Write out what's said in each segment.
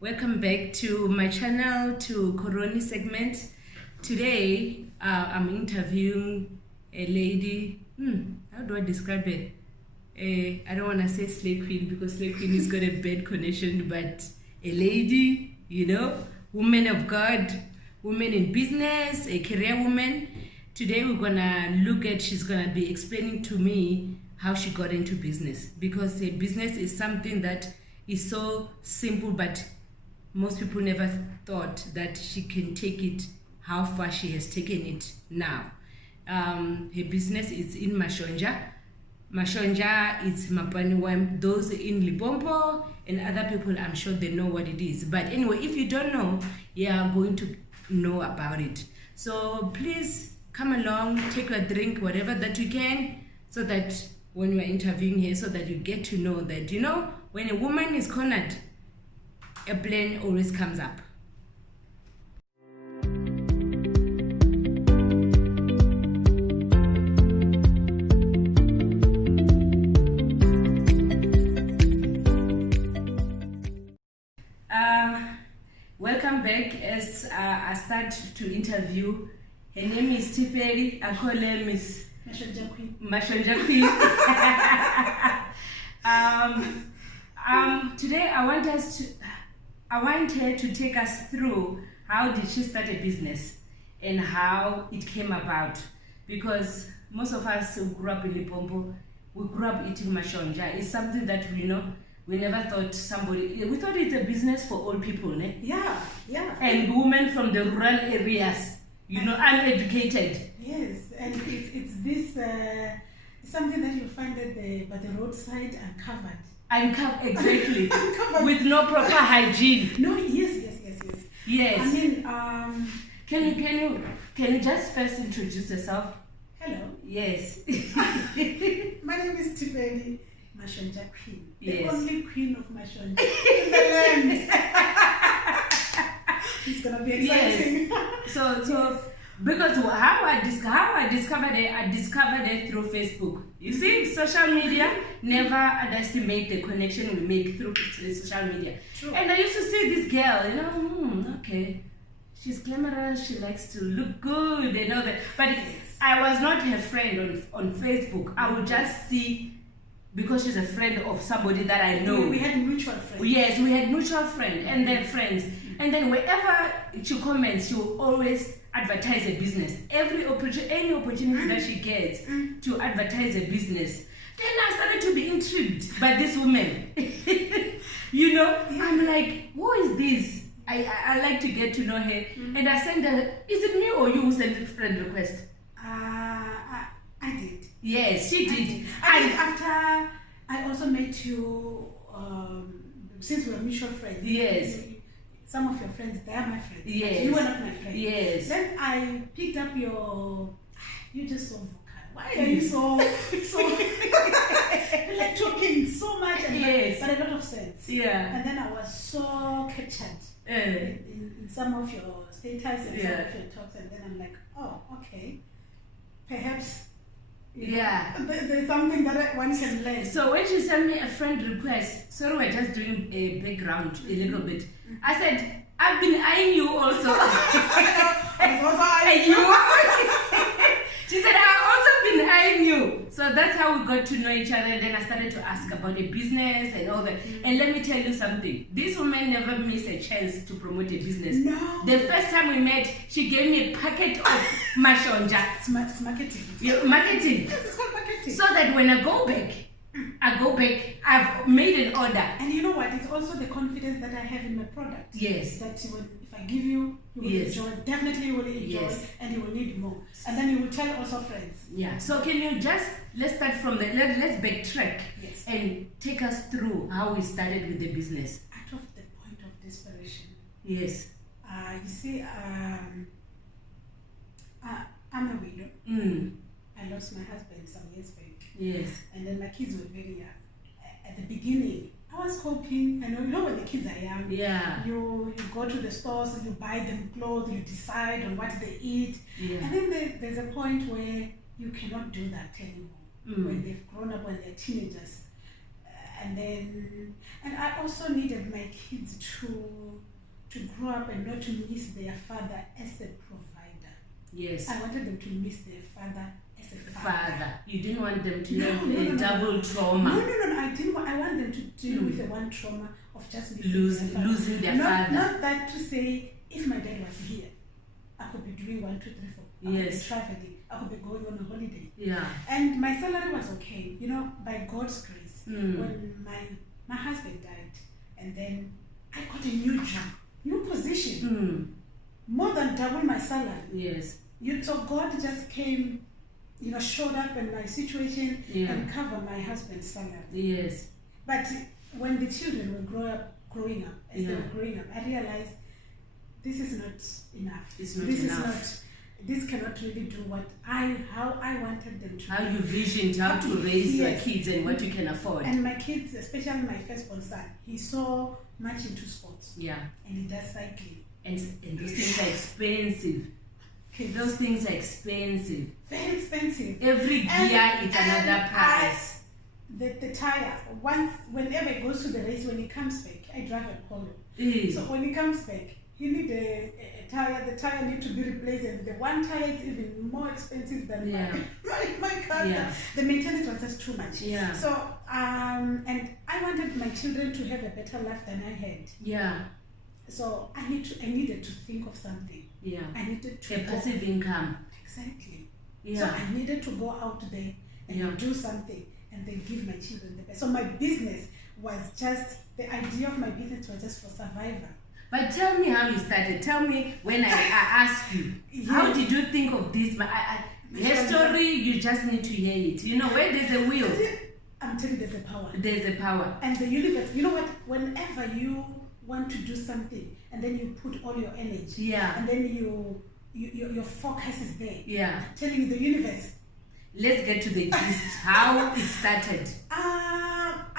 Welcome back to my channel, to Koroni segment. Today, I'm interviewing a lady. How do I describe her? I don't want to say slave queen because slave queen has got a bad connection, but a lady, woman of God, woman in business, a career woman. Today we're gonna look at, she's gonna be explaining to me how she got into business, because a business is something that is so simple, but most people never thought that she can take it how far she has taken it now. Her business is in Mashonja. Mashonja is Mapaniwam. Those in Libombo and other people, I'm sure they know what it is. But anyway, if you don't know, you are going to know about it. So please come along, take a drink, whatever that you can, so that when you are interviewing her, so that you get to know that, when a woman is cornered, a plan always comes up. Welcome back as I start to interview. Her name is Tiperi. I call her Miss Mashonja Queen. Today I want her to take us through how did she start a business and how it came about. Because most of us who grew up in Limpopo, we grew up eating mashonja. It's something that we never thought we thought it's a business for old people, ne? Yeah. And women from the rural areas, uneducated. Yes, and it's this something that you find by the roadside uncovered. Exactly. Uncovered. With no proper hygiene. No, yes. Yes. I mean, can you just first introduce yourself? hello. Yes. My name is Tiperi Mashonja Queen. The Yes. only queen of Mashonja in the land. It's gonna be exciting. So because how I discovered it through Facebook. You see, social media, never underestimate the connection we make through social media. True. And I used to see this girl, okay, she's glamorous, she likes to look good, that. But I was not her friend on Facebook. I would just see, because she's a friend of somebody that I know. We had mutual friends. Yes, we had mutual friends and their friends. And then wherever she comments, she will always advertise a business. Any opportunity that she gets to advertise a business. Then I started to be intrigued by this woman. I'm like, who is this? I like to get to know her. And I sent her, is it me or you who sent the friend request? I did. Yes, she did. I did after I also met you, since we were mutual friends. Yes. Some of your friends, they are my friends. Yes. You were not my friend. Yes. Then I picked up you're just so vocal. Why are you so you're like talking so much and Yes. but a lot of sense. Yeah. And then I was so captured in some of your status and some of your talks, and then I'm like, oh, okay. Perhaps there's something that one can learn. So when she sent me a friend request, sorry, we're just doing a background a little bit. I said, I've been eyeing you also. I was also eyeing you. She said, I've also been eyeing you. So that's how we got to know each other. And then I started to ask about the business and all that. And let me tell you something. This woman never missed a chance to promote a business. No. The first time we met, she gave me a packet of mashonja. It's marketing. Yeah, marketing. Yes, it's called marketing. So that when I go back, I've made an order. And you know what? It's also the confidence that I have in my product. Yes. That if I give you will enjoy. Definitely you will enjoy, Yes. and you will need more. And then you will tell also friends. Yeah. So can you let's start from let's backtrack. Yes. And take us through how we started with the business. Out of the point of desperation. Yes. You see, I'm a widow. I lost my husband some years back. Yes. And then my kids were very young. At the beginning, I was coping. You know when the kids are young. Yeah. You go to the stores and you buy them clothes. You decide on what they eat. Yeah. And then there's a point where you cannot do that anymore. When they've grown up, when they're teenagers. And I also needed my kids to grow up and not to miss their father as a provider. Yes. I wanted them to miss their father as a father. You didn't want them to have a double trauma. No. I want them to deal with the one trauma of just losing their father. Not that to say, if my dad was here, I could be doing 1, 2, 3, 4. I could be traveling. I could be going on a holiday. Yeah. And my salary was okay. By God's grace. When my husband died, and then I got a new job, new position, more than double my salary. Yes. So God just came, showed up in my situation and covered my husband's salary. Yes. But when the children were growing up, I realized this is not enough. This cannot really do how I wanted them to. How you visioned how to raise your kids and what you can afford. And my kids, especially my firstborn son, he's so much into sports. Yeah. And he does cycling. And those things are expensive. Okay. Those things are expensive. Very expensive. Every gear is another price. The tire, whenever he goes to the race, when he comes back, I drive a Polo. So when he comes back, he need a tire. The tire need to be replaced, and the one tire is even more expensive than my car. Yeah. The maintenance was just too much. Yeah. So and I wanted my children to have a better life than I had. Yeah. So I needed to think of something. Yeah. I needed to passive income. Exactly. Yeah. So I needed to go out there and do something, and then give my children the best. So my business was the idea of my business was just for survival. But tell me how you started. Tell me when I asked you, how did you think of this? Your story, you just need to hear it. Where there's a will. I'm telling you, there's a power. There's a power. And the universe, you know what? Whenever you want to do something, and then you put all your energy, and then your focus is there. Yeah. I'm telling you, the universe. Let's get to the gist. How it started.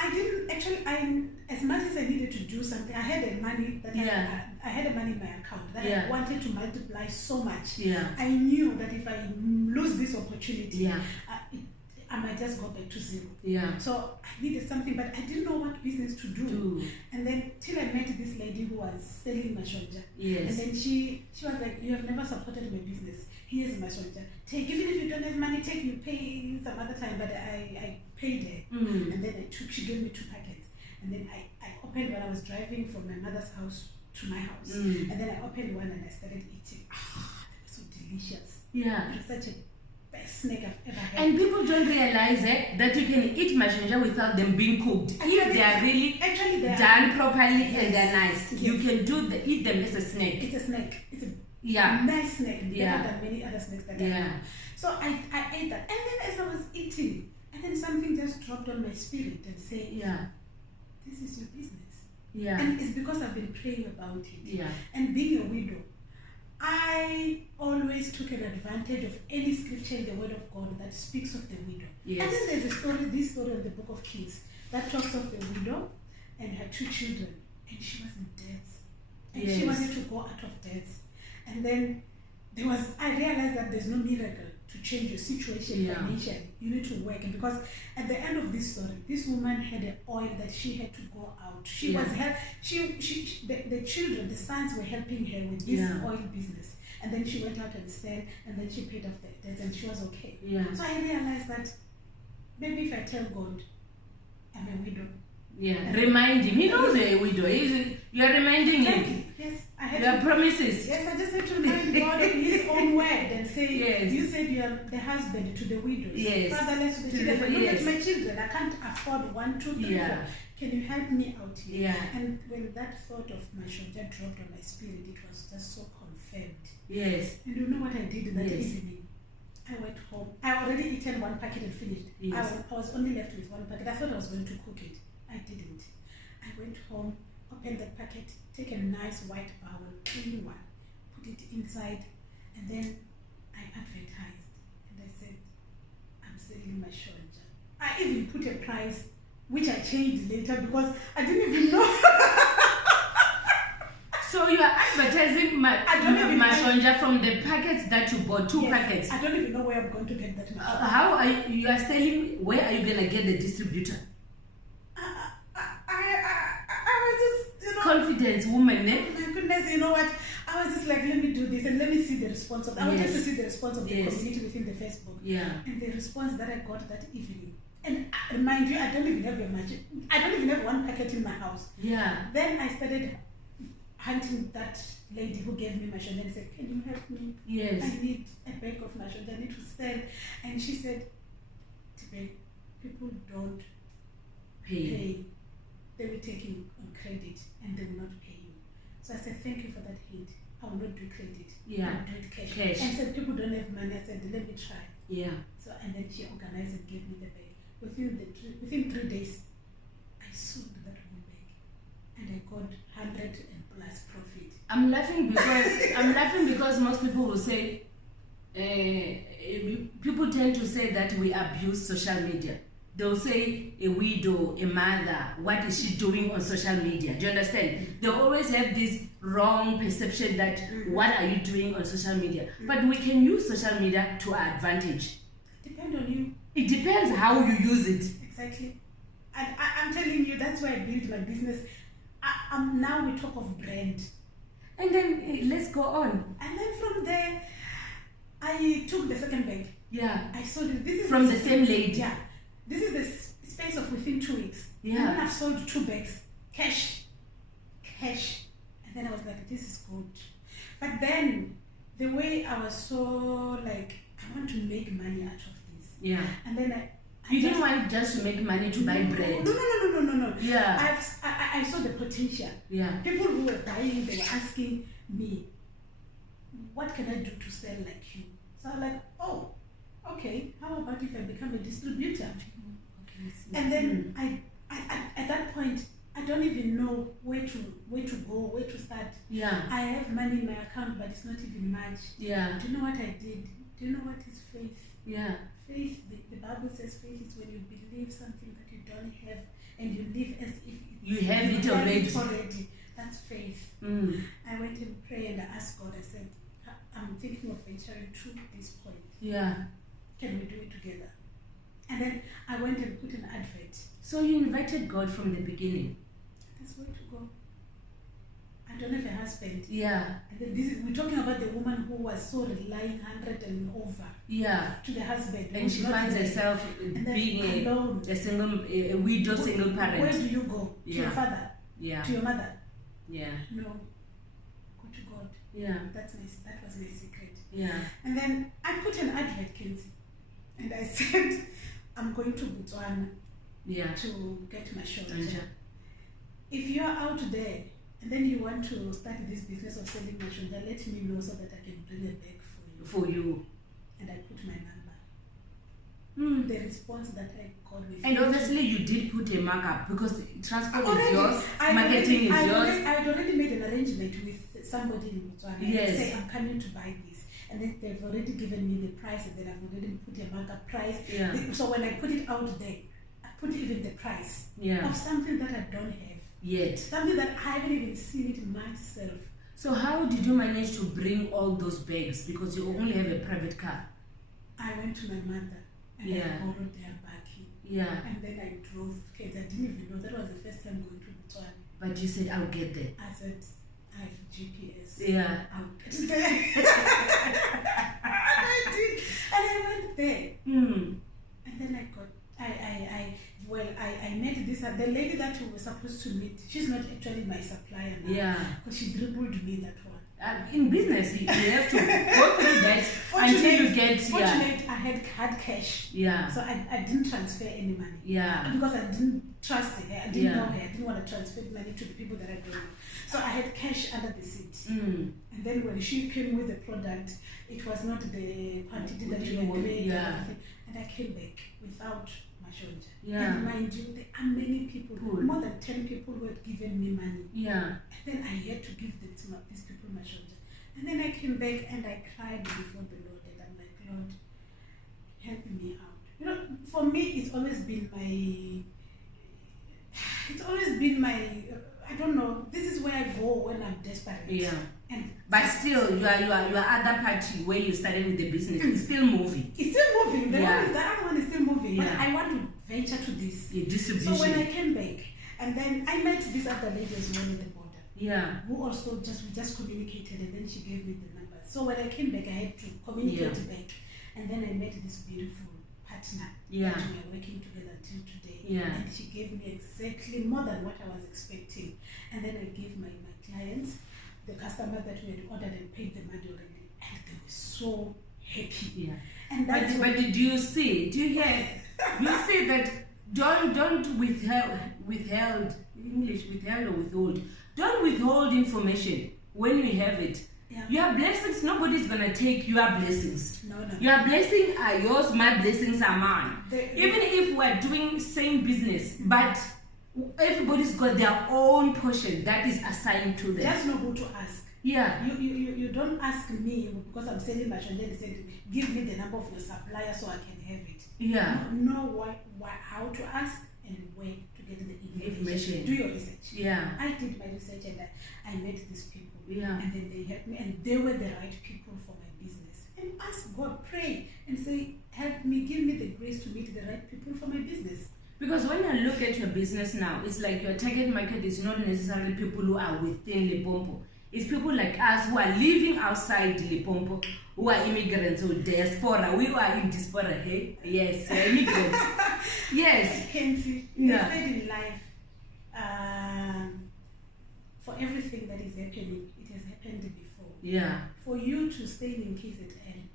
I didn't actually. As much as I needed to do something, I had a money that I had a money in my account that I wanted to multiply so much. Yeah. I knew that if I lose this opportunity, I might just go back to zero. Yeah. So I needed something, but I didn't know what business to do. And then till I met this lady who was selling mashonja. Yes. And then she was like, "You have never supported my business. Here's mashonja. Take, even if you don't have money, take, you pay some other time." But I paid her. And then she gave me 2 packets. And then I opened when I was driving from my mother's house to my house. And then I opened one and I started eating. They were so delicious. Yeah. It was such a best snack I've ever had. And people don't realize that you can eat mashonja without them being cooked. If they are really done properly and they're nice, you can eat them as a snack. It's a snack. It's a nice snack. Better than many other snacks that I have. So I ate that. And then as I was eating, and then something just dropped on my spirit and said, this is your business. Yeah. And it's because I've been praying about it. Yeah. And being a widow, I always took an advantage of any scripture in the Word of God that speaks of the widow. Yes. And then there's this story in the book of Kings that talks of the widow and her 2 children. And she was in debt. And she wanted to go out of debt. And then I realized that there's no miracle to change your situation financially. You need to work. And because at the end of this story, this woman had an oil that she had to go out. She was the children, the sons were helping her with this oil business. And then she went out and said, and then she paid off the debt and she was okay. Yeah. So I realized that maybe if I tell God I'm a widow. Yeah. Remind him. He knows you're a widow. You're reminding him. Yes. I had your promises. Yes, I just had to remind God of his own word and say, you said you are the husband to the widows. Yes. Fatherless to the children. Look at my children. I can't afford 1, 2, 3, 4. Can you help me out here? Yeah. And when that thought of mashonja dropped on my spirit, it was just so confirmed. Yes. And you know what I did that evening? I went home. I already eaten 1 packet and finished. Yes. I was only left with 1 packet. I thought I was going to cook it. I didn't. I went home, opened the packet, take a nice white bowl, clean one, put it inside, and then I advertised. And I said, I'm selling mashonja. I even put a price, which I changed later because I didn't even know. So you are advertising mashonja from the packets that you bought, 2 packets. I don't even know where I'm going to get that mashonja. How are you are selling? Where are you going to get the distributor? confidence woman, eh? Oh my goodness, you know what? I was just like, let me do this and let me see the response of. I wanted Yes. to see the response of the Yes. community within the Facebook. Yeah. And the response that I got that evening. And mind you, I don't even have I don't even have one packet in my house. Yeah. Then I started hunting that lady who gave me mashonja and said, can you help me? Yes. I need a bag of mashonja, I need to sell. And she said, Tipe, people don't pay. They will take you on credit and they will not pay you. So I said, thank you for that hint. I will not do credit. Yeah. I will do it cash. Cash. And said, people don't have money. I said, let me try. Yeah. So, and then she organized and gave me the bag. Within 3 days, I sold that whole bag. And I got 100 and plus profit. I'm laughing because most people will say, people tend to say that we abuse social media. They'll say a widow, a mother, what is she doing on social media? Do you understand? They always have this wrong perception that what are you doing on social media? But we can use social media to our advantage. Depend on you. It depends how you use it. Exactly. And I'm telling you, that's why I built my business. Now we talk of brand. And then let's go on. And then from there, I took the second bag. Yeah. I sold it. This is from the same lady. Yeah. This is the space of within 2 weeks. Yeah. And then I've sold 2 bags. Cash. And then I was like, this is good. But then, the way I was so like, I want to make money out of this. Yeah. And then you didn't want just to make money to buy bread. No. Yeah. I saw the potential. Yeah. People who were buying, they were asking me, what can I do to sell like you? So I'm like, oh, okay, how about if I become a distributor? Okay. And then I at that point, I don't even know where to go, where to start. Yeah. I have money in my account, but it's not even much. Yeah. Do you know what I did? Do you know what is faith? Yeah. Faith, the Bible says faith is when you believe something that you don't have and you live as if you have it already. That's faith. Mm. I went and prayed and I asked God, I said, I'm thinking of venturing to this point. Yeah. Can we do it together? And then I went and put an advert. So you invited God from the beginning. That's where to go. I don't have a husband. Yeah. And then we're talking about the woman who was so relying 100 and over. Yeah. To the husband. And she finds herself being alone. a widow, single parent. Where do you go? To your father? Yeah. To your mother? Yeah. No. Go to God. Yeah. That was my secret. Yeah. And then I put an advert, Kenzie, and I said, I'm going to Botswana to get my mashonja. If you are out there and then you want to start this business of selling mashonja, let me know so that I can bring a bag for you. And I put my number. The response that I got with and obviously you did put a markup because transport is yours, marketing is yours. I had already made an arrangement with somebody in Botswana. Yes. Say, I'm coming to buy this. And then they've already given me the price and then I've already put a markup price. Yeah. So when I put it out there, I put even the price of something that I don't have. Yet. Something that I haven't even seen it myself. So how did you manage to bring all those bags? Because you only have a private car. I went to my mother and I borrowed their buggy. Yeah. And then I drove kids. I didn't even know. That was the first time going to Botswana. But you said, I'll get there. I said, I have GPS. Yeah. I'll get there. And I did. And I went there. And then I got, I met this, the lady that we were supposed to meet. She's not actually my supplier now. Yeah. Because she dribbled me that one. In business, you have to go through that until you get. Fortunately, I had hard cash. Yeah. So I didn't transfer any money. Yeah. Because I didn't trust her. I didn't know her. I didn't want to transfer money to the people that I don't know. So I had cash under the seat. And then when she came with the product, it was not the quantity that you agreed. Yeah. And I came back without mashonja. Yeah. And mind you, there are many people, more than 10 people who had given me money. Yeah. And then I had to give them to these people mashonja. And then I came back and I cried before the Lord. And I'm like, Lord, help me out. You know, for me, it's always been my, I don't know, this is where I go when I'm desperate. Yeah. And but still, your other party where you started with the business is still moving. It's still moving. The other one is still moving. Yeah. But I want to venture to this. Distribution. So when I came back, and then I met this other lady as well in the border. Yeah. who also we just communicated, and then she gave me the numbers. So when I came back, I had to communicate back, and then I met this beautiful partner that we are working together till today. Yeah. And she gave me exactly more than what I was expecting. And then I gave my clients, the customers that we had ordered and paid the money already, and they were so happy. Yeah. And that's but did you see? Do you hear? You see that don't withheld English, withheld or withhold. Don't withhold information when you have it. Yeah. Your blessings, nobody's gonna take your blessings. No. Your blessings are yours, my blessings are mine. Even if we're doing same business, but everybody's got their own portion that is assigned to them. Just know who to ask. Yeah. You don't ask me because I'm selling my and then they said, give me the number of your supplier so I can have it. Yeah. Know how to ask and where to get the information. Do your research. Yeah. I did my research and I met these people. Yeah. And then they helped me, and they were the right people for my business. And ask God, pray, and say, help me, give me the grace to meet the right people for my business. Because when I look at your business now, it's like your target market is not necessarily people who are within Limpopo. It's people like us who are living outside Limpopo, who are immigrants or diaspora. We are in diaspora, hey? Yes, immigrants. Yes. Kenzie, you said in life, for everything that is happening, it has happened before. Yeah. For you to stay in KZN,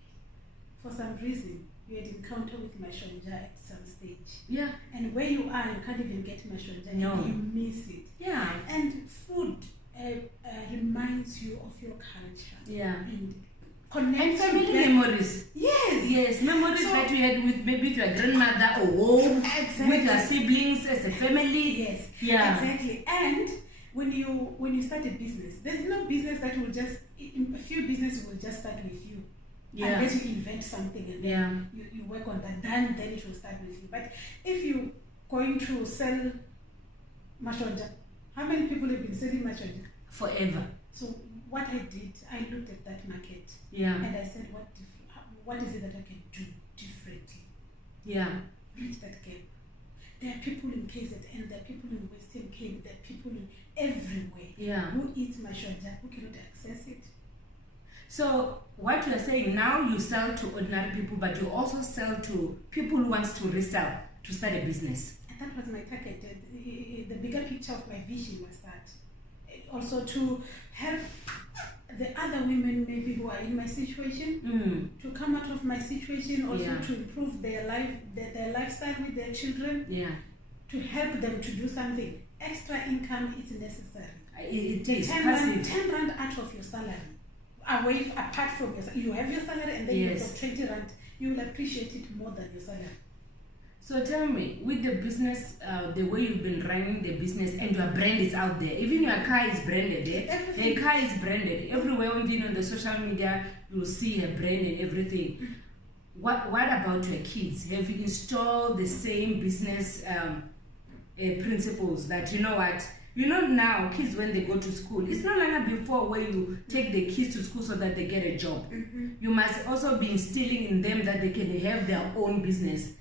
for some reason, you had encounter with Mashonja at some stage. Yeah. And where you are, you can't even get Mashonja. No. You miss it. Yeah. And food reminds you of your culture. Yeah. And connects and family memories. Yes. Yes, memories that you had with maybe your grandmother or home, with your siblings as a family. Yes. Yeah. Exactly. And when you start a business, there's no business that will just, a few businesses will just start with you. Yeah. Unless you invent something and then you work on that, then it will start with you. But if you're going to sell Mashonja, how many people have been selling Mashonja? Forever. So what I did, I looked at that market. Yeah. And I said, what is it that I can do differently? Yeah. Bridge that gap. There are people in KZN, there are people in Western Cape, there are people in everywhere who eat Mashonja, who cannot access it. So what you are saying now, you sell to ordinary people, but you also sell to people who wants to resell, to start a business. And that was my target. The bigger picture of my vision was that. Also to help the other women maybe who are in my situation to come out of my situation, also to improve their life, their lifestyle with their children. Yeah. To help them to do something. Extra income is necessary. It is 10 rand out of your salary. Away apart from your salary. You have your salary and then you have 20 rand. You will appreciate it more than your salary. So tell me, with the business, the way you've been running the business and your brand is out there, even your car is branded, the car is branded. Everywhere on the social media, you'll see a brand and everything. What about your kids? Have you installed the same business principles that, you know what, now kids when they go to school, it's no longer before where you take the kids to school so that they get a job. You must also be instilling in them that they can have their own business.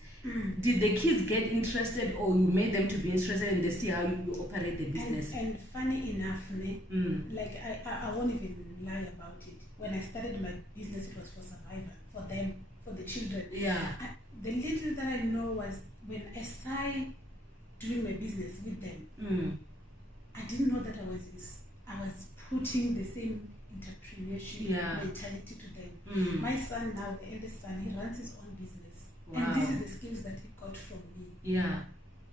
Did the kids get interested, or you made them to be interested and they see how you operate the business? And funny enough, like I won't even lie about it. When I started my business, it was for survival, for them, for the children. Yeah. The little that I know was when I started doing my business with them, I didn't know that I was putting the same entrepreneurship mentality to them. My son now, the eldest son, he runs his own business. Wow. And this is the skills that he got from me. Yeah.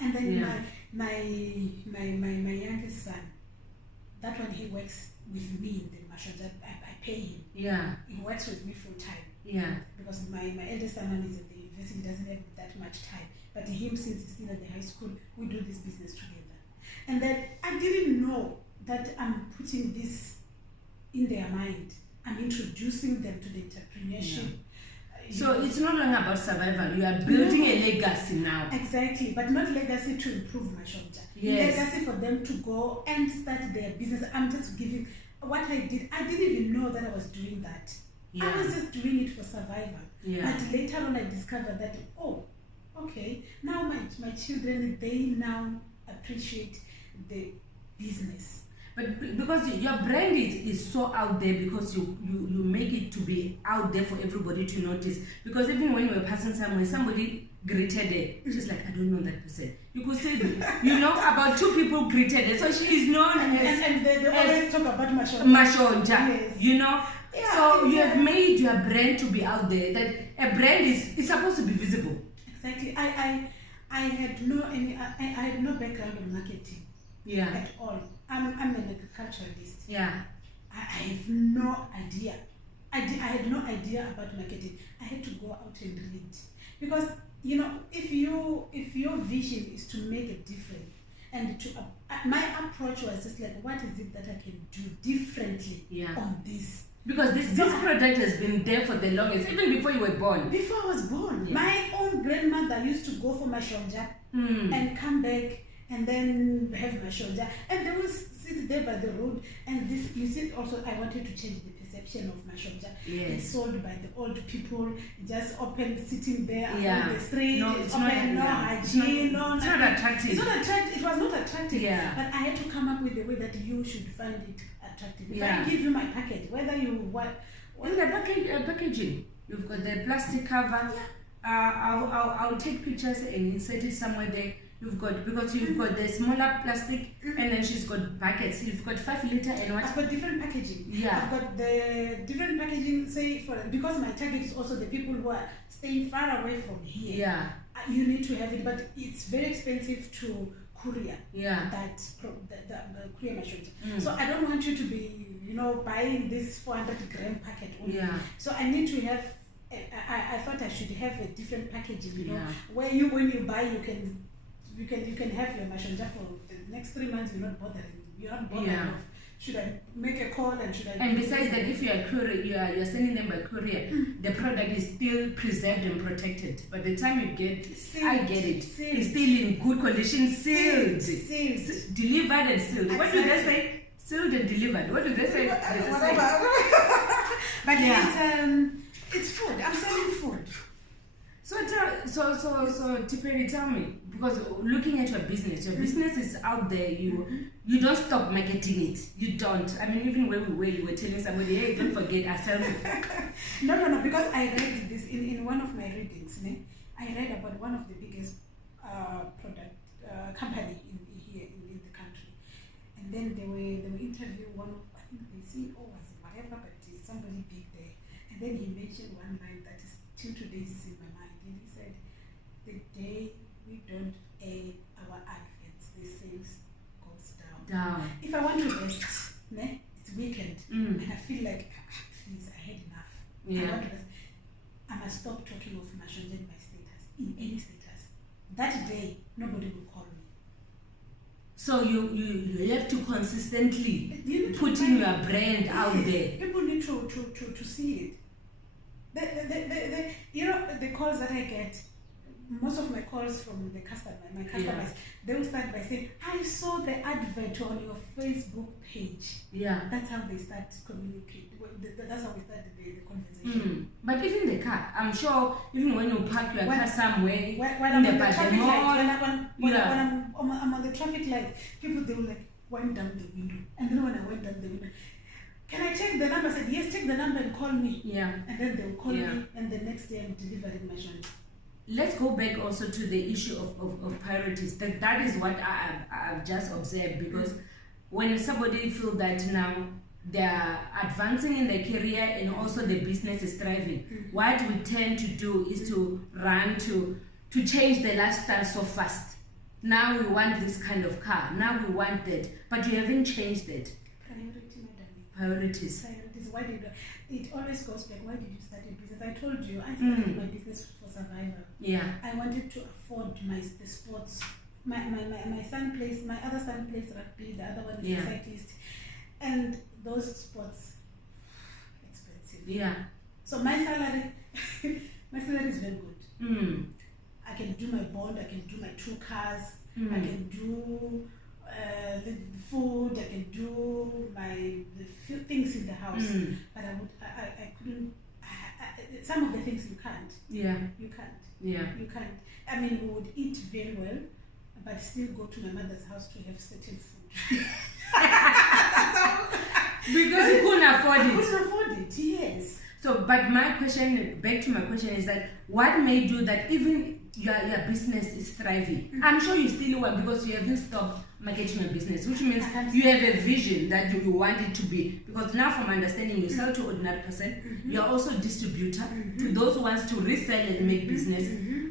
And then my youngest son, that one he works with me in the Mashonja. I pay him. Yeah. He works with me full time. Yeah. Because my eldest son is at the university, doesn't have that much time. But him, since he's still at the high school, we do this business together. And then I didn't know that I'm putting this in their mind. I'm introducing them to the entrepreneurship. Yeah. So it's no longer about survival. You are building a legacy now. Exactly, but not legacy to improve Mashonja. Yes. Legacy for them to go and start their business. I'm just giving what I did. I didn't even know that I was doing that. Yeah. I was just doing it for survival. Yeah. But later on I discovered that, oh, okay, now my children, they now appreciate the business. But because your brand is so out there, because you make it to be out there for everybody to notice. Because even when you were passing somewhere, somebody greeted her. She's like, I don't know that person. You could say, about 2 people greeted her. So she is known and they always talk about Mashonja. Yes. Yeah, so you have made your brand to be out there. That a brand is supposed to be visible. Exactly. I had no background in marketing. Yeah. At all. I'm an agriculturalist. Yeah. I have no idea. I had no idea about marketing. I had to go out and read, because if your vision is to make a difference, and my approach was just like, what is it that I can do differently on this? Because this product has been there for the longest, even before you were born. Before I was born. Yeah. My own grandmother used to go for mashonja and come back and then have mashonja. And they will sit there by the road. And this, you see, also I wanted to change the perception of mashonja. Yes. It's sold by the old people, just open, sitting there on the street. No, it's open, no hygiene, it's not attractive. It's not attractive. It was not attractive. Yeah. But I had to come up with a way that you should find it attractive. If I give you my package, whether you what in the packaging, you've got the plastic cover. Yeah. I'll take pictures and insert it somewhere there. You've got the smaller plastic, and then she's got buckets. You've got 5 liter and what? I've got different packaging. Yeah. I've got the different packaging. Say because my target is also the people who are staying far away from here. Yeah. You need to have it, but it's very expensive to courier. Yeah. The courier machine. So I don't want you to be buying this 400 gram packet only. Yeah. So I need to have. I thought I should have a different packaging. Where when you buy you can have your mashonja for the next 3 months. You're not bothering. You're not bothered of, should I make a call and should I? And besides that, if you are courier, you're sending them by courier, the product is still preserved and protected. By the time you get, I get it. Sealed. It's still in good condition, sealed, delivered and sealed. Exactly. What do they say? Sealed and delivered. What do they say? Whatever. But it's food. I'm selling food. So Tiperi, tell me, because looking at your business is out there. You don't stop marketing it. You don't. I mean, even when we were, you were telling somebody, hey, don't forget, I sell. No, because I read this in one of my readings. I read about one of the biggest product company here in the country, and then they were interviewing one of, I think the CEO was whatever, but somebody big there, and then he mentioned one line that is till today is in my mind. And he said, the day we don't air our adverts, the sales goes down. If I want to rest, it's weekend, and I feel like, please, I had enough. Yeah. I want to rest. I must stop talking of mashonja in my status, in any status. That day, nobody will call me. So you have to consistently put in your brand out there. People need to see it. The calls that I get, most of my calls from my customers, they will start by saying, I saw the advert on your Facebook page. Yeah. That's how they start communicating. That's how we start the conversation. But even the car, I'm sure, even when you park your car somewhere, when I'm on the traffic light, when I'm on the traffic light, people, they will wind down the window. And then when I went down the window, can I take the number? I said, yes, take the number and call me. Yeah. And then they'll call me, and the next day I'm delivering my shot. Let's go back also to the issue of priorities. That is what I've just observed, because when somebody feels that now they're advancing in their career and also the business is thriving, what we tend to do is to run to change the lifestyle so fast. Now we want this kind of car. Now we want that. But you haven't changed it. Priorities. Why did it always goes back? Why did you start a business? I told you I started my business for survival. Yeah. I wanted to afford the sports. My son plays. My other son plays rugby. The other one is a cyclist, and those sports expensive. Yeah. So my salary is very good. I can do my bond. I can do my 2 cars. I can do. The food, I can do the few things in the house, but I couldn't. Some of the things you can't. Yeah. You can't. Yeah. You can't. I mean, we would eat very well, but still go to my mother's house to have certain food. Because you couldn't afford I it. couldn't afford it, yes. So, but my question, back to my question, is that what made you that even your business is thriving? I'm sure you still want, because you haven't stopped marketing your business, which means you have a vision that you want it to be. Because now, from understanding, you sell to ordinary person, you are also a distributor to those who wants to resell and make business,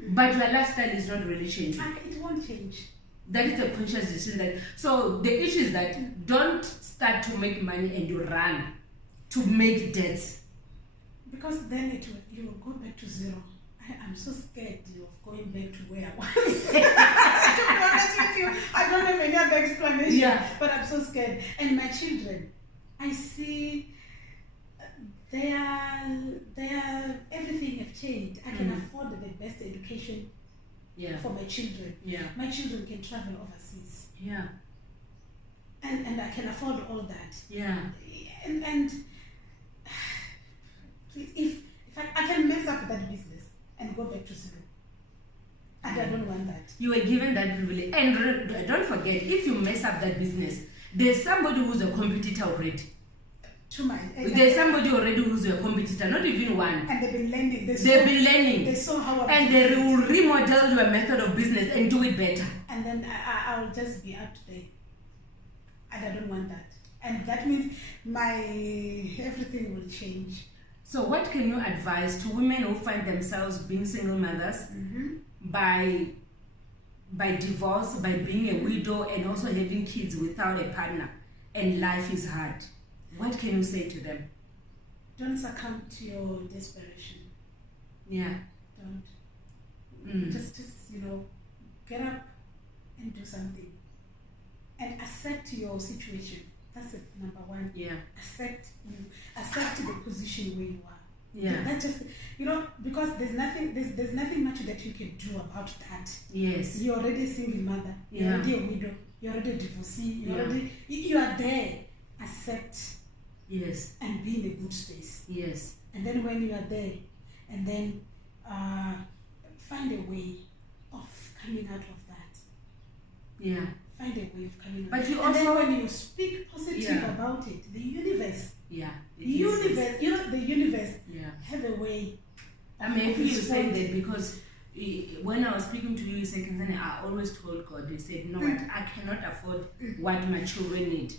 but your lifestyle is not really changing. It won't change. That is a conscious decision. So the issue is that don't start to make money and you run to make debts. Because then you will go back to zero. I'm so scared of going back to where I was. To be honest with you, I don't have any other explanation. But I'm so scared. And my children, I see they are everything have changed. I can afford the best education for my children. My children can travel overseas. And I can afford all that. And if I can mess up that business and go back to zero, and I don't want that. You were given that privilege. And don't forget, if you mess up that business, there's somebody who's a competitor already. There's somebody already who's a competitor, not even one. And they've been learning. They saw how and they will remodel your method of business and do it better. And then I'll just be up to date. And I don't want that. And that means my everything will change. So what can you advise to women who find themselves being single mothers by divorce, by being a widow, and also having kids without a partner, and life is hard? What can you say to them? Don't succumb to your desperation. Don't. Just get up and do something. And accept your situation. That's it, number one. Accept the position where you are. That's just, because there's nothing much that you can do about that. You're already a single mother. You're already a widow. You're already a divorcee. You are there. Accept. And be in a good space. And then when you are there, and then find a way of coming out of that. Find a way of coming out. But you and also, then when you speak positive about it, the universe, the universe have a way. I mean, I feel you say that because when I was speaking to you second, I always told God, they said, you know what, I cannot afford what my children need.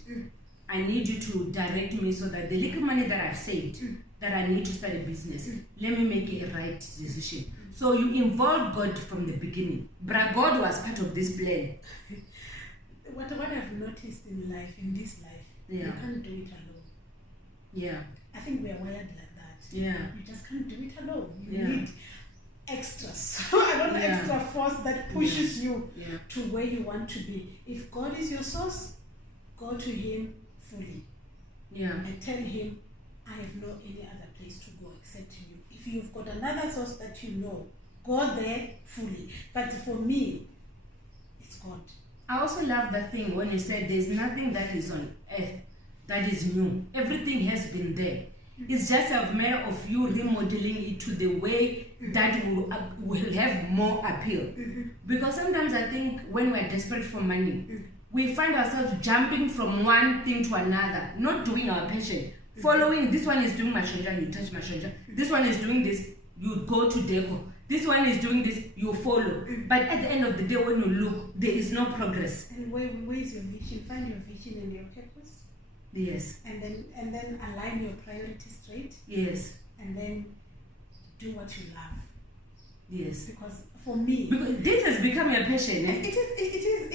I need you to direct me so that the little money that I've saved, that I need to start a business, let me make a right decision. So you involved God from the beginning. But God was part of this plan. What I've noticed in this life, you can't do it alone. I think we are wired like that. You just can't do it alone. You need extras. Extra force that pushes you to where you want to be. If God is your source, go to Him fully. And tell Him, I have no any other place to go except you. If you've got another source that go there fully. But for me, it's God. I also love that thing when you said there's nothing that is on earth that is new. Everything has been there. It's just a matter of you remodeling it to the way that will have more appeal. Because sometimes I think when we're desperate for money, we find ourselves jumping from one thing to another, not doing our passion. Following, this one is doing Mashanja, you touch Mashanja. This one is doing this, you go to Deco. This one is doing this, you follow. But at the end of the day, when you look, there is no progress. And where is your vision? Find your vision and your purpose. And then align your priorities straight. And then do what you love. Because for me, because this has become your passion. It is.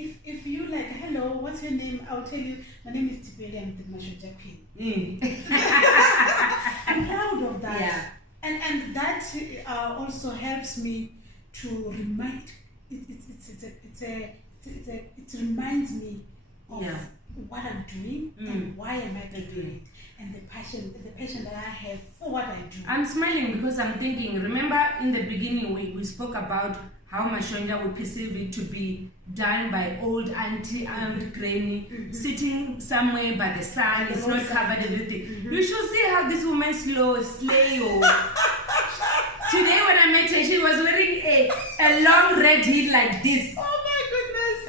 If you like, hello, what's your name? I'll tell you. My name is Tipeli. I'm the Mashanja Queen. I'm proud of that. And that also helps me to remind. It reminds me of what I'm doing and why am I doing it, and the passion that I have for what I do. I'm smiling because I'm thinking. Remember, in the beginning, we spoke about how Mashanja would perceive it to be done by old auntie and granny, sitting somewhere by the sun. It's not covered everything. You should see how this woman slay. Today when I met her, she was wearing a long red heel like this. Oh my goodness!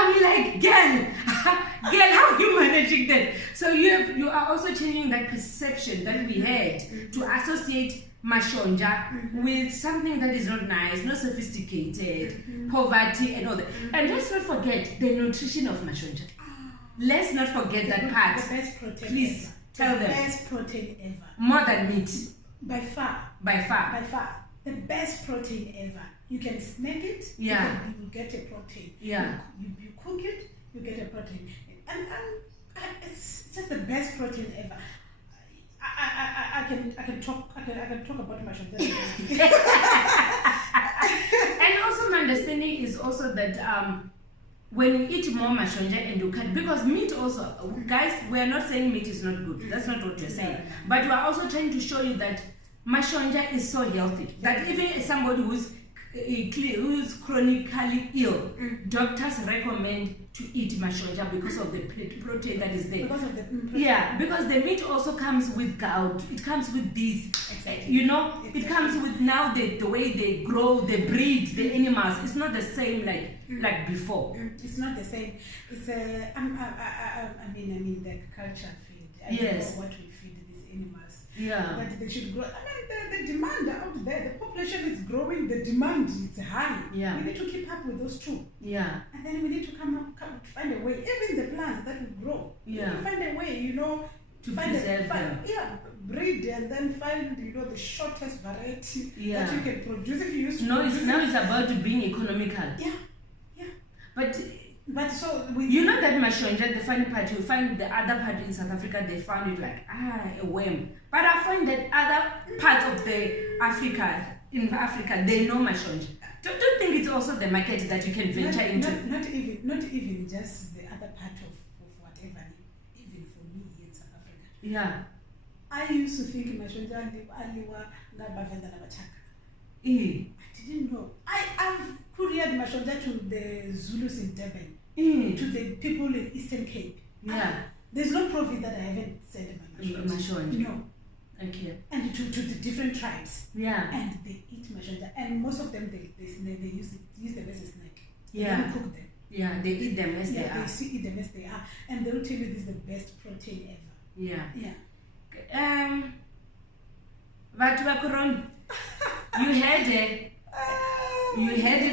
I'm like, girl, how are you managing that? So you are also changing that perception that we had to associate mashonja with something that is not nice, not sophisticated, poverty and all that. And let's not forget the nutrition of mashonja. Let's not forget that part. The best protein Please ever. tell them. The best protein ever. More than meat. By far. By far. By far. The best protein ever. You can snack it. Yeah. You get a protein. Yeah. You cook it, you get a protein. And it's just the best protein ever. I can talk about my And also my understanding is also that when you eat more mashonja and you cut, because meat also, guys, we are not saying meat is not good. That's not what we're saying. But we are also trying to show you that mashonja is so healthy that even somebody who's chronically ill, doctors recommend to eat mashonja because of the protein that is there. Because of the protein. Yeah, because the meat also comes with gout. It comes with this. Exactly. You know, it comes with now the way they grow, they breed the animals. It's not the same like before. It's not the same. It's I mean the agriculture field. I Yes. don't know what we feed these animals. Yeah. But they should grow. I mean the demand out there, the population is growing, the demand is high. Yeah. We need to keep up with those two. Yeah. And then we need to come find a way. Even the plants that we grow. Yeah. We find a way, To find preserve them. breed and then find the shortest variety Yeah. that you can produce if you use. Now it's about being economical. Yeah. But so you know that mashonja, the funny part, you find the other part in South Africa, they found it like a worm. But I find that other parts of in Africa, they know mashonja. Don't you think it's also the market that you can venture into? Not even just the other part of whatever. Even for me in South Africa. Yeah. I used to think mashonja aliwa ngabavenda nabachaka. I didn't know. I've couriered mashonja to the Zulus in Durban, to the people in Eastern Cape. Yeah. There's no profit that I haven't sent my mashonja. No. Okay. And to the different tribes. Yeah. And they eat mashonja, and most of them they use them as a snack. Yeah. They don't cook them. Yeah, they eat them as they are. They eat them as they are, and they'll tell you this is the best protein ever. Yeah. Yeah. But Wakaron, you heard it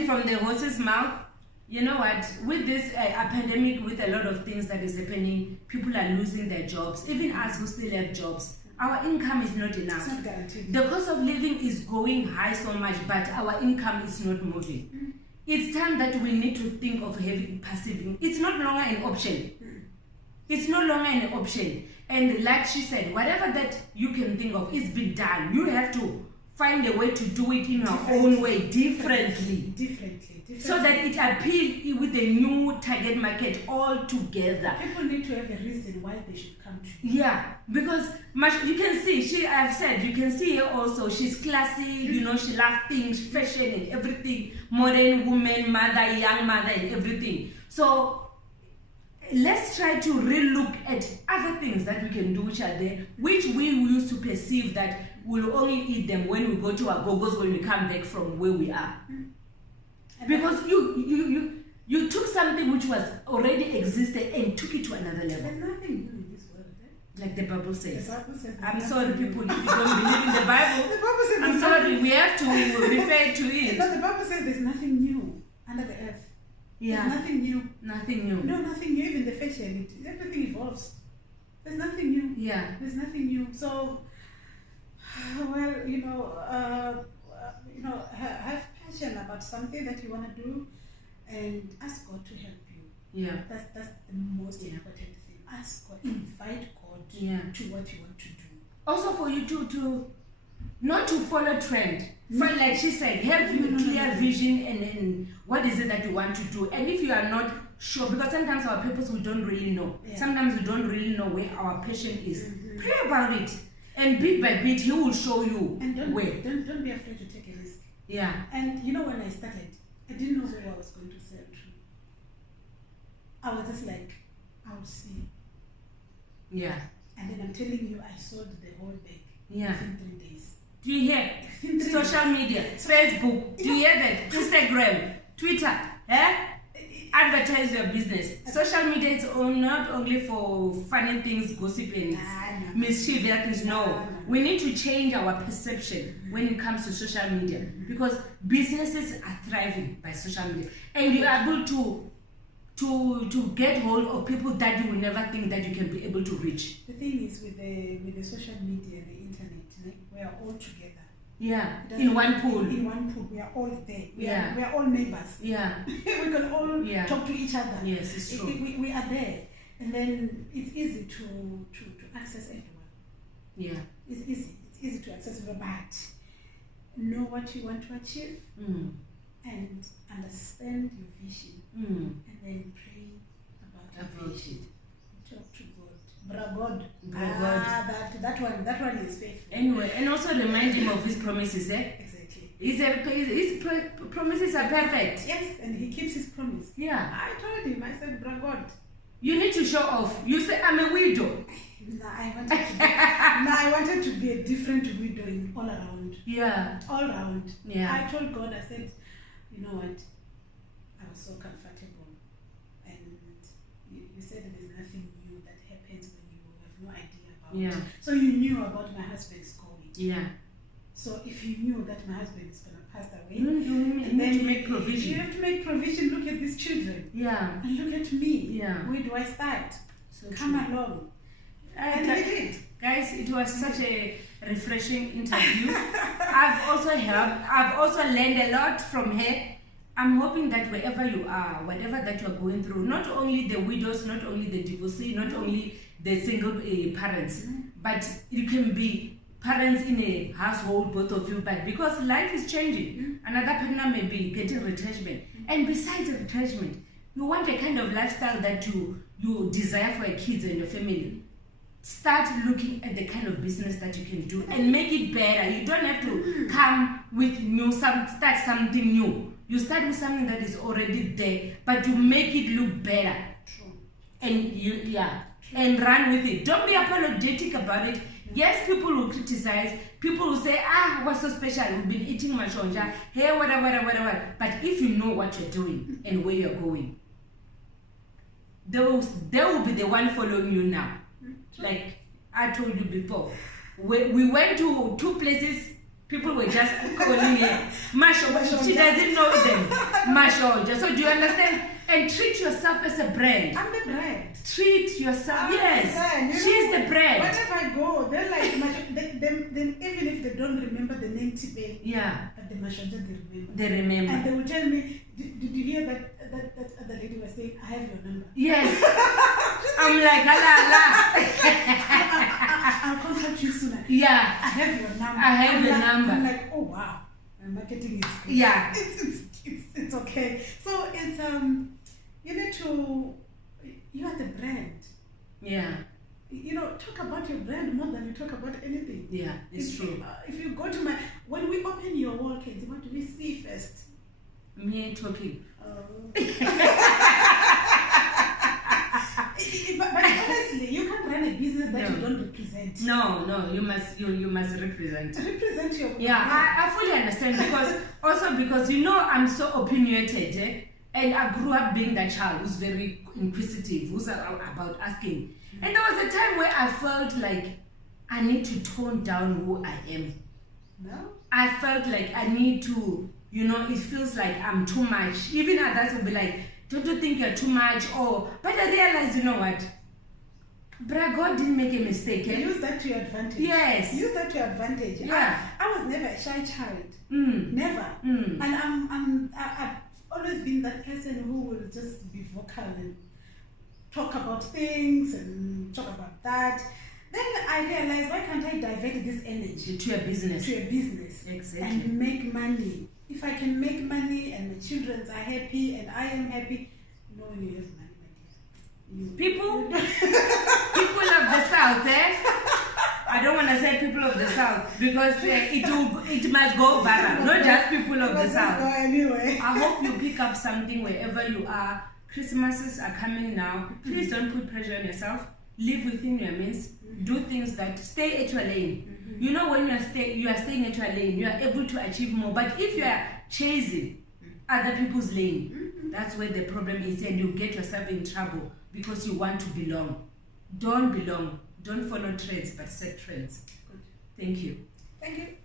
from the horse's mouth. You know what? With this pandemic, with a lot of things that is happening, people are losing their jobs. Even us who still have jobs, our income is not enough. It's not guaranteed. The cost of living is going high so much, but our income is not moving. It's time that we need to think of having passive income. It's no longer an option. It's no longer an option. And like she said, whatever that you can think of, it's been done. You have to find a way to do it in your own way, differently. So that it appeals with a new target market altogether. People need to have a reason why they should come to you. Yeah, because you can see, I've said, you can see her also, she's classy, she loves things, fashion and everything, modern woman, mother, young mother and everything. So let's try to relook at other things that we can do which are there, which we used to perceive that we'll only eat them when we go to our go-go's, when we come back from where we are. Because you took something which was already existed and took it to another level. There's nothing new in this world, eh? Like the Bible says. The Bible says I'm sorry, people, if you don't believe in the Bible, the Bible says I'm sorry, we have to refer to it. But the Bible says there's nothing new under the earth. Yeah. There's nothing new. Nothing new. No, nothing new. Even the fashion, everything evolves. There's nothing new. Yeah. There's nothing new. So, well, have passion about something that you want to do, and ask God to help you. Yeah. That's the most important thing. Ask God, invite God to what you want to do. Also for you to not to follow trend. Like she said, have a clear vision and what is it that you want to do. And if you are not sure, because sometimes our purpose we don't really know. Yeah. Sometimes we don't really know where our passion is. Pray about it. And bit by bit, he will show you where. Don't be afraid to take a risk. Yeah. And when I started, I didn't know who I was going to sell to. I was just like, I'll see. Yeah. And then I'm telling you, I sold the whole bag within 3 days. Do you hear? Social media, Facebook, do you hear that? Instagram, Twitter, advertise your business. Social media is not only for funny things, gossip and mischievous things. No. We need to change our perception when it comes to social media, because businesses are thriving by social media, and you are able to get hold of people that you will never think that you can be able to reach. The thing is, with the social media and the internet, we are all together. Yeah, in one pool. In one pool, we are all there. We are all neighbors. Yeah. We can all talk to each other. Yes, it's true. We are there. And then it's easy to access everyone. Yeah. It's easy to access everyone, but know what you want to achieve and understand your vision and then pray about your vision. Talk to God. God. That one is faithful. Anyway, and also remind him of his promises, eh? Exactly. His promises are perfect. Yes, and he keeps his promise. Yeah. I told him, I said, God. You need to show off. You say, I'm a widow. I wanted to be a different widow in all around. Yeah. All around. Yeah. I told God, I said, you know what? I was so comfortable. And you said that there's nothing new that happens when you have no idea about it. So you knew about my husband's going. Yeah. So if you knew that my husband is going to pass away, and then you make provision. You have to make provision. Look at these children. Yeah. And look at me. Yeah. Where do I start? So come along. And we did. Guys, it was such a refreshing interview. I've also learned a lot from her. I'm hoping that wherever you are, whatever that you're going through, not only the widows, not only the divorcee, not only the single parents, but you can be parents in a household, both of you, but because life is changing, another partner may be getting retrenchment. And besides retrenchment, you want a kind of lifestyle that you desire for your kids and your family. Start looking at the kind of business that you can do and make it better. You don't have to come with start something new. You start with something that is already there, but you make it look better. True. And and run with it. Don't be apologetic about it. Yes, people will criticize. People will say, what's so special? You've been eating mashonja. Hey, whatever. But if you know what you're doing and where you're going, they will be the one following you now. Like I told you before, we went to 2 places. People were just calling her Mashonja. She doesn't know them. Mashonja. So do you understand? And treat yourself as a brand. I'm the brand. Treat yourself. Yes. She's the brand. Wherever I go, they're like, then even if they don't remember the name Tibet, but the Mashonja they remember. And they will tell me, did you hear that other lady was saying, I have your number? Yes. I'm like, I'll contact you sooner. Yeah. I have your number. I have your number. I'm like, oh wow, my marketing is good. Yeah. It's okay. So it's you are the brand. Yeah. Talk about your brand more than you talk about anything. Yeah, it's true. If you go to when we open your wall, kids, what do we see first? Me talking. But honestly, you can't run a business that you don't represent. No, you must represent. Represent your brand. Yeah, I fully understand because I'm so opinionated, and I grew up being that child who's very inquisitive, who's about asking. And there was a time where I felt like I need to tone down who I am. No? I felt like I need to, it feels like I'm too much. Even others will be like, don't you think you're too much? But I realized, you know what? God didn't make a mistake. Use that to your advantage. Yes. Use that to your advantage. Yeah. I was never a shy child. Never. And I've always been that person who will just be vocal and talk about things and talk about that. Then I realized, why can't I divert this energy to a business? To a business. Exactly. And make money. If I can make money and my children are happy and I am happy, when you have money, my dear. People of the South, I don't want to say people of the South because it must go viral, not just people of the South. Go anyway. I hope you pick up something wherever you are. Christmases are coming now. Please don't put pressure on yourself. Live within your means. Do things that stay at your lane. When you are staying at your lane, you are able to achieve more. But if you are chasing, other people's lane. That's where the problem is, and you get yourself in trouble because you want to belong. Don't belong. Don't follow trends, but set trends. Good. Thank you. Thank you.